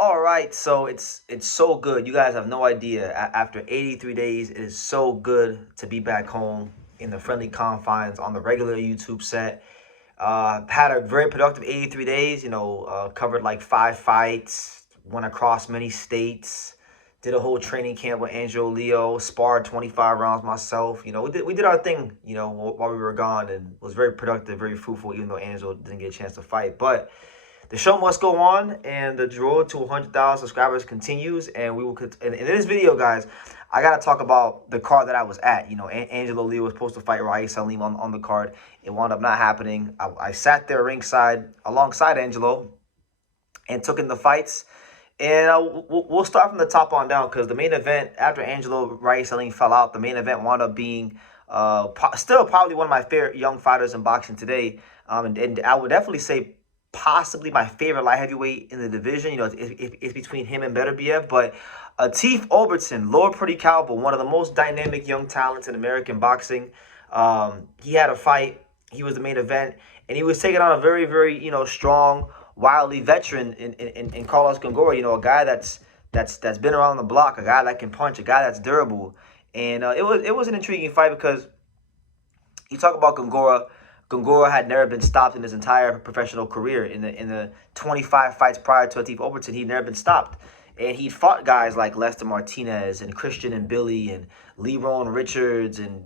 All right, so it's so good. You guys have no idea. After 83 days, it is so good to be back home in the friendly confines on the regular YouTube set. Had a very productive 83 days. Covered like 5 fights, went across many states, did a whole training camp with Angelo Leo, sparred 25 rounds myself. We did our thing. While we were gone, and was very productive, very fruitful. Even though Angelo didn't get a chance to fight, but the show must go on, and the road to 100,000 subscribers continues. And we will. And in this video, guys, I gotta talk about the card that I was at. Angelo Lee was supposed to fight Raif Salim on the card. It wound up not happening. I sat there ringside alongside Angelo and took in the fights. And we'll start from the top on down, because the main event, after Angelo Raif Salim fell out, the main event wound up being still probably one of my favorite young fighters in boxing today. And I would definitely say possibly my favorite light heavyweight in the division. It's between him and Beterbiev. But Atif Oberlton, lower pretty caliber, one of the most dynamic young talents in American boxing. He had a fight. He was the main event, and he was taking on a very, very strong, wildly veteran in Carlos Gongora. A guy that's been around the block, a guy that can punch, a guy that's durable. And it was an intriguing fight, because you talk about Gongora. Gongora had never been stopped in his entire professional career. In the 25 fights prior to Atif Oberlton, he'd never been stopped. And he fought guys like Lester Martinez and Christian and Billy and Leron Richards and,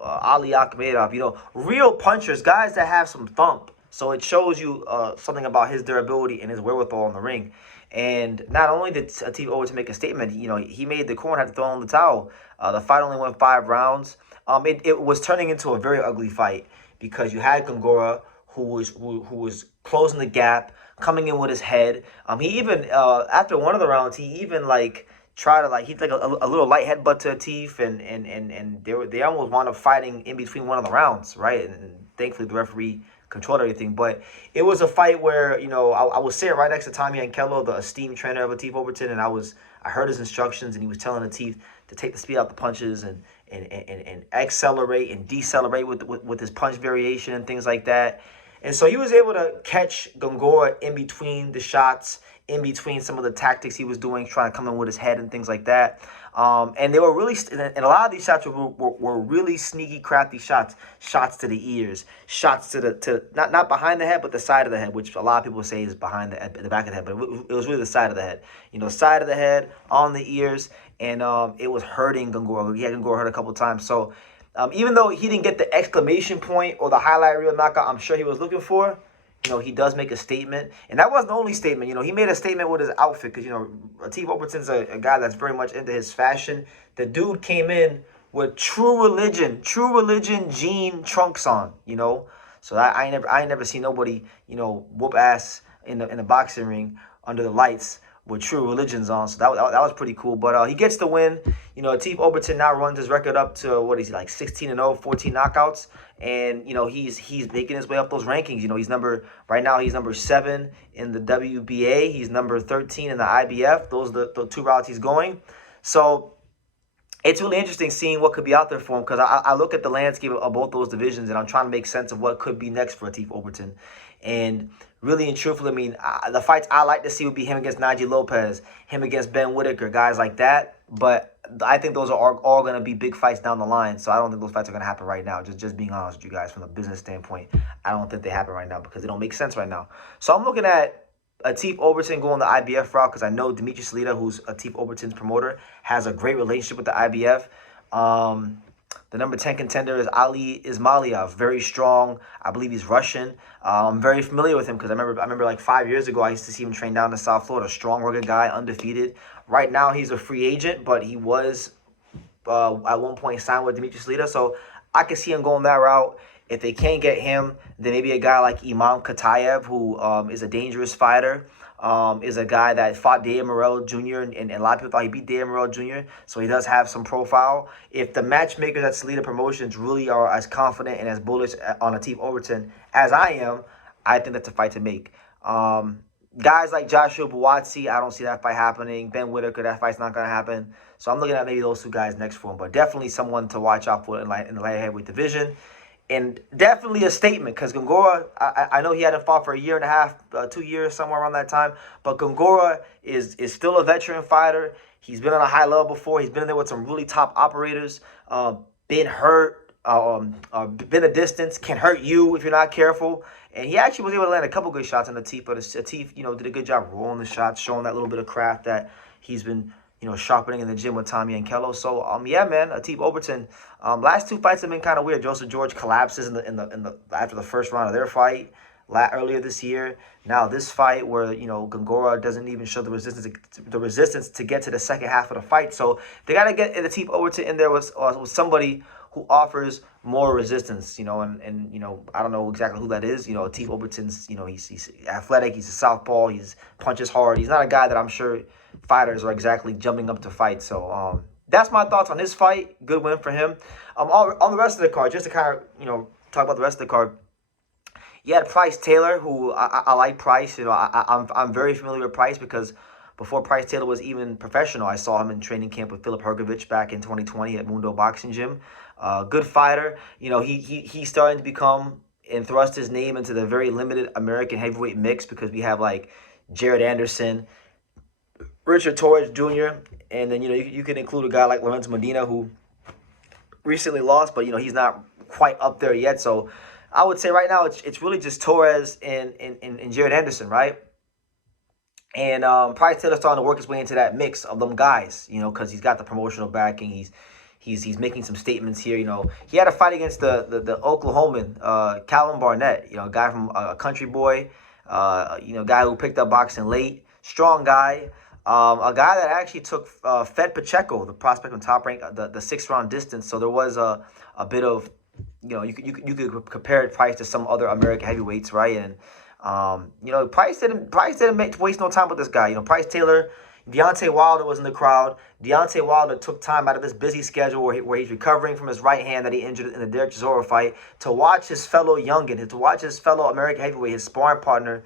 Ali Akhmedov, real punchers, guys that have some thump. So it shows you something about his durability and his wherewithal in the ring. And not only did Atif Oberlton make a statement, he made the corner have to throw in the towel. The fight only went 5 rounds. It was turning into a very ugly fight, because you had Gongora, who was closing the gap, coming in with his head. He even after one of the rounds, he even tried to he's like a little light headbutt to Atif, and they almost wound up fighting in between one of the rounds, right? And thankfully the referee controlled everything. But it was a fight where I was sitting right next to Tommy Ankello, the esteemed trainer of Atif Oberlton, and I heard his instructions, and he was telling Atif to take the speed out the punches and accelerate and decelerate with his punch variation and things like that. And so he was able to catch Gongora in between the shots, in between some of the tactics he was doing, trying to come in with his head and things like that. And they were really, and a lot of these shots were really sneaky, crafty shots. Shots to the ears, shots to not behind the head, but the side of the head, which a lot of people say is behind the back of the head, but it was really the side of the head. Side of the head, on the ears, and it was hurting Gongora. He had Gongora hurt a couple times. So even though he didn't get the exclamation point or the highlight reel knockout I'm sure he was looking for, he does make a statement. And that wasn't the only statement. He made a statement with his outfit, because, Atif Oberlton's a guy that's very much into his fashion. The dude came in with True Religion jean trunks on, So I ain't never seen nobody, whoop ass in the boxing ring under the lights with True Religions on. So that was pretty cool. But he gets the win. Atif Oberlton now runs his record up to, what is he, like 16-0, 14 knockouts. And, he's making his way up those rankings. Right now he's number 7 in the WBA. He's number 13 in the IBF. Those are the 2 routes he's going. So it's really interesting seeing what could be out there for him, because I look at the landscape of both those divisions, and I'm trying to make sense of what could be next for Atif Oberlton. And really and truthfully, the fights I like to see would be him against Najee Lopez, him against Ben Whitaker, guys like that. But I think those are all going to be big fights down the line. So I don't think those fights are going to happen right now. Just being honest with you guys, from a business standpoint, I don't think they happen right now, because they don't make sense right now. So I'm looking at Atif Oberlton going the IBF route, because I know Dimitri Salita, who's Atif Oberlton's promoter, has a great relationship with the IBF. The number 10 contender is Ali Ismailov, very strong. I believe he's Russian. I'm very familiar with him, because I remember like 5 years ago, I used to see him train down in South Florida. Strong, rugged guy, undefeated. Right now, he's a free agent, but he was at one point signed with Dimitri Salita. So I can see him going that route. If they can't get him, then maybe a guy like Imam Katayev, who is a dangerous fighter. Is a guy that fought Dave Morrell Jr. And a lot of people thought he beat Dave Morrell Jr. So he does have some profile. If the matchmakers at Salita Promotions really are as confident and as bullish on Atif Oberlton as I am, I think that's a fight to make. Guys like Joshua Buatsi, I don't see that fight happening. Ben Whitaker, that fight's not going to happen. So I'm looking at maybe those 2 guys next for him. But definitely someone to watch out for in the light heavyweight division. And definitely a statement because Gongora, I know he hadn't fought for a year and a half, 2 years, somewhere around that time. But Gongora is still a veteran fighter. He's been on a high level before. He's been in there with some really top operators. Been hurt, been a distance, can hurt you if you're not careful. And he actually was able to land a couple good shots on Atif, but Atif, did a good job rolling the shots, showing that little bit of craft that he's been, sharpening in the gym with Tommy and Kello. So, yeah, man, Atif Oberlton. Last two fights have been kind of weird. Joseph George collapses in the after the first round of their fight earlier this year. Now this fight where Gongora doesn't even show the resistance to get to the second half of the fight. So they got to get Atif Oberlton in there with somebody who offers more resistance, and I don't know exactly who that is. Atif Oberlton's, he's athletic, he's a southpaw, he's punches hard. He's not a guy that I'm sure fighters are exactly jumping up to fight. So that's my thoughts on this fight. Good win for him. On the rest of the card, just to kind of talk about the rest of the card. You had Pryce Taylor, who I like Pryce. I'm very familiar with Pryce because before Pryce Taylor was even professional, I saw him in training camp with Filip Hrgovic back in 2020 at Mundo Boxing Gym. Good fighter. He's starting to become and thrust his name into the very limited American heavyweight mix because we have like Jared Anderson, Richard Torres Jr., and then you can include a guy like Lorenzo Medina who recently lost, but he's not quite up there yet. So I would say right now it's really just Torres and Jared Anderson, right? And Pryce Taylor's starting to work his way into that mix of them guys, because he's got the promotional backing. He's making some statements here. He had a fight against the Oklahoman, Calvin Barnett, a guy from a country boy, guy who picked up boxing late, strong guy. A guy that actually took Fed Pacheco, the prospect from Top Rank, the 6-round distance. So there was a bit of, you could compare Pryce to some other American heavyweights, right? And Pryce didn't waste no time with this guy. Pryce Taylor, Deontay Wilder was in the crowd. Deontay Wilder took time out of his busy schedule where he's recovering from his right hand that he injured in the Derek Chisora fight to watch his fellow youngin, to watch his fellow American heavyweight, his sparring partner,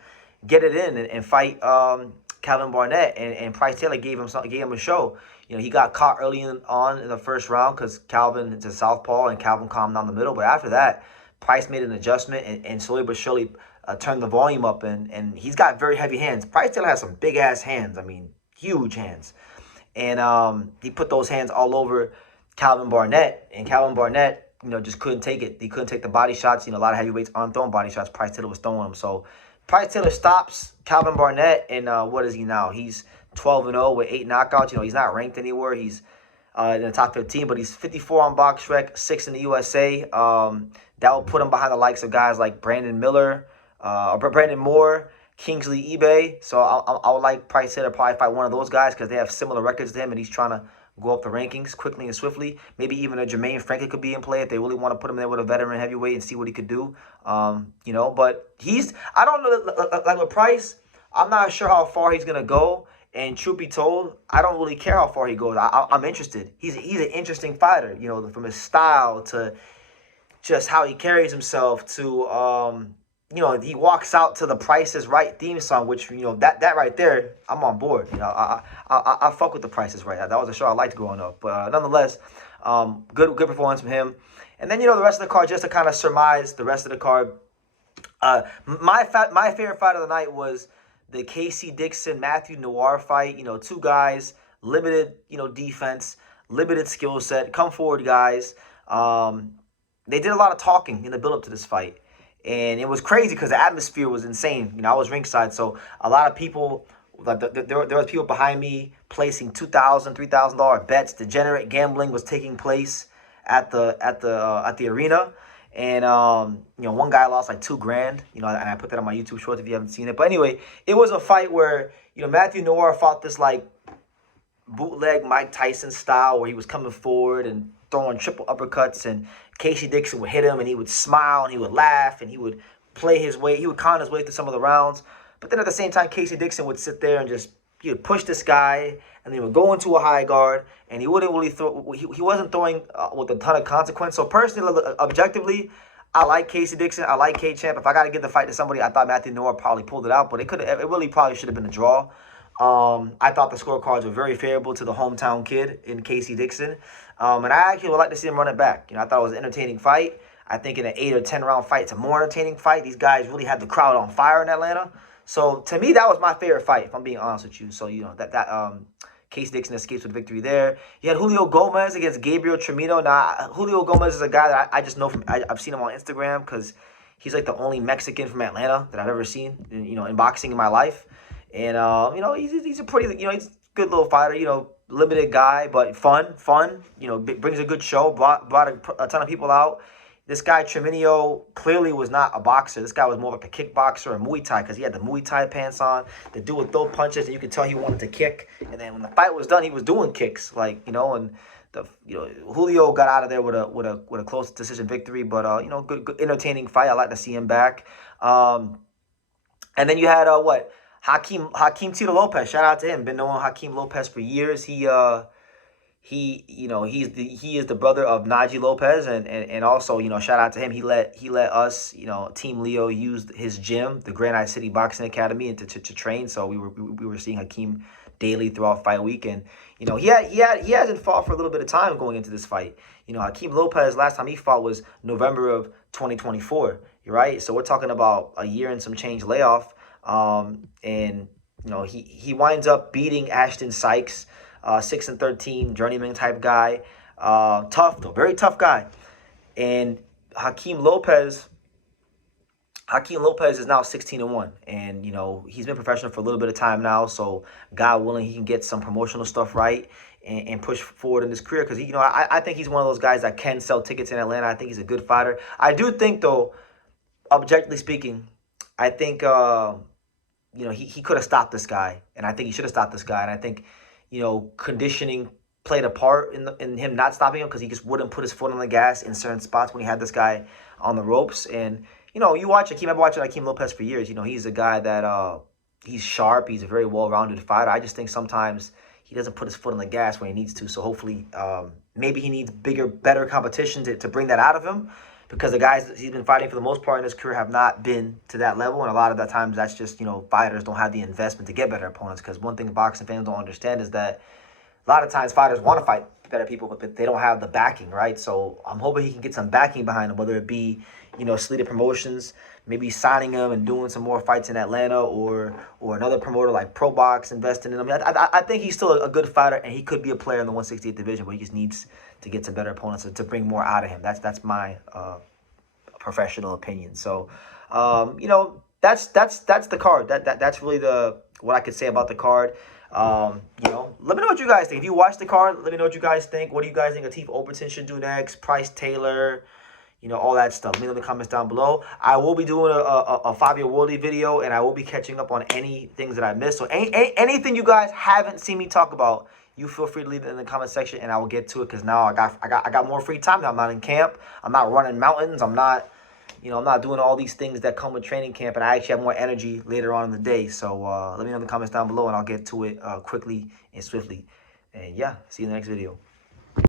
get it in and fight Calvin Barnett, and Pryce Taylor gave him a show. He got caught early on in the first round because Calvin is a southpaw and Calvin calmed down the middle. But after that, Pryce made an adjustment and slowly but surely turned the volume up. And he's got very heavy hands. Pryce Taylor has some big ass hands. I mean, huge hands. And he put those hands all over Calvin Barnett, and Calvin Barnett, just couldn't take it. He couldn't take the body shots. A lot of heavyweights aren't throwing body shots. Pryce Taylor was throwing them. So Pryce Taylor stops Calvin Barnett, and what is he now? He's 12-0 with 8 knockouts. He's not ranked anywhere. He's in the top 15, but he's 54 on BoxRec, 6 in the USA. That will put him behind the likes of guys like Brandon Moore, Kingsley eBay. So I would like Pryce Taylor to probably fight one of those guys because they have similar records to him, and he's trying to go up the rankings quickly and swiftly. Maybe even a Jermaine Franklin could be in play if they really want to put him there with a veteran heavyweight and see what he could do. But I don't know, like with Pryce, I'm not sure how far he's going to go. And truth be told, I don't really care how far he goes. I'm interested. He's an interesting fighter, from his style to just how he carries himself to, he walks out to the Price is Right theme song, which, that right there, I'm on board. I fuck with the Price is Right. That was a show I liked growing up. But nonetheless, good performance from him. And then, the rest of the card, just to kind of surmise the rest of the card, my favorite fight of the night was the Casey Dixon, Matthew Nore fight. Two guys, limited, defense, limited skill set. Come forward, guys. They did a lot of talking in the build-up to this fight. And it was crazy because the atmosphere was insane. I was ringside, so a lot of people, there was people behind me placing $2,000, $3,000 bets. Degenerate gambling was taking place at the arena. And one guy lost like $2,000, and I put that on my YouTube shorts if you haven't seen it. But anyway, it was a fight where Matthew Nore fought this like bootleg Mike Tyson style where he was coming forward and throwing triple uppercuts, and Casey Dixon would hit him and he would smile and he would laugh and he would play his way, he would con his way through some of the rounds. But then at the same time, Casey Dixon would sit there and he would push this guy, and then he would go into a high guard, and he wouldn't really throw. He wasn't throwing with a ton of consequence. So personally, objectively, I like Casey Dixon. I like K-Champ. If I got to give the fight to somebody, I thought Matthew Nore probably pulled it out, but it really probably should have been a draw. I thought the scorecards were very favorable to the hometown kid in Casey Dixon, and I actually would like to see him run it back. I thought it was an entertaining fight. I think in an 8 or 10 round fight, it's a more entertaining fight. These guys really had the crowd on fire in Atlanta. So to me, that was my favorite fight, if I'm being honest with you. So Case Dixon escapes with victory there. You had Julio Gomez against Gabriel Triminio. Now, Julio Gomez is a guy that I just know from, I've seen him on Instagram because he's like the only Mexican from Atlanta that I've ever seen, in boxing in my life. And, he's a pretty, he's a good little fighter, limited guy, but fun, brings a good show, brought a ton of people out. This guy, Triminio, clearly was not a boxer. This guy was more like a kickboxer or Muay Thai because he had the Muay Thai pants on. The dude would throw punches, and you could tell he wanted to kick. And then when the fight was done, he was doing kicks, and Julio got out of there with a close decision victory. But good entertaining fight. I like to see him back. And then you had Hakim Lopez. Shout out to him. Been knowing Hakim Lopez for years. He is the brother of Najee Lopez, and also, shout out to him. He let us, Team Leo, use his gym, the Granite City Boxing Academy, and to train. So we were seeing Hakim daily throughout fight week, and he hasn't fought for a little bit of time going into this fight. Hakim Lopez, last time he fought was November of 2024. You're right. So we're talking about a year and some change layoff. And he winds up beating Ashton Sykes. 6-13, journeyman type guy. Tough though, very tough guy. And Hakim Lopez is now 16-1, and he's been professional for a little bit of time now. So God willing, he can get some promotional stuff right and push forward in his career. Because I think he's one of those guys that can sell tickets in Atlanta. I think he's a good fighter. I do think though, objectively speaking, I think he could have stopped this guy, and I think he should have stopped this guy, and I think conditioning played a part in him not stopping him because he just wouldn't put his foot on the gas in certain spots when he had this guy on the ropes. And, you watch Hakim. I've been watching Hakim Lopez for years. He's a guy that he's sharp. He's a very well-rounded fighter. I just think sometimes he doesn't put his foot on the gas when he needs to. So hopefully maybe he needs better competition to bring that out of him, because the guys that he's been fighting for the most part in his career have not been to that level. And a lot of the times that's just, fighters don't have the investment to get better opponents. Because one thing boxing fans don't understand is that a lot of times fighters want to fight better people, but they don't have the backing, right? So I'm hoping he can get some backing behind him, whether it be, Sleated Promotions, maybe signing him and doing some more fights in Atlanta, or another promoter like Pro Box investing in him. I think he's still a good fighter, and he could be a player in the 168 division, but he just needs to get some better opponents to bring more out of him. That's my professional opinion. So, that's the card. That's really what I could say about the card. Let me know what you guys think. If you watch the card, let me know what you guys think. What do you guys think Atif Oberlton should do next? Pryce Taylor, all that stuff. Let me know in the comments down below. I will be doing a Fabio Worley video, and I will be catching up on any things that I missed. So anything you guys haven't seen me talk about, you feel free to leave it in the comment section, and I will get to it, because now I got more free time now. I'm not in camp. I'm not running mountains. I'm not doing all these things that come with training camp, and I actually have more energy later on in the day. So let me know in the comments down below, and I'll get to it quickly and swiftly. And yeah, see you in the next video.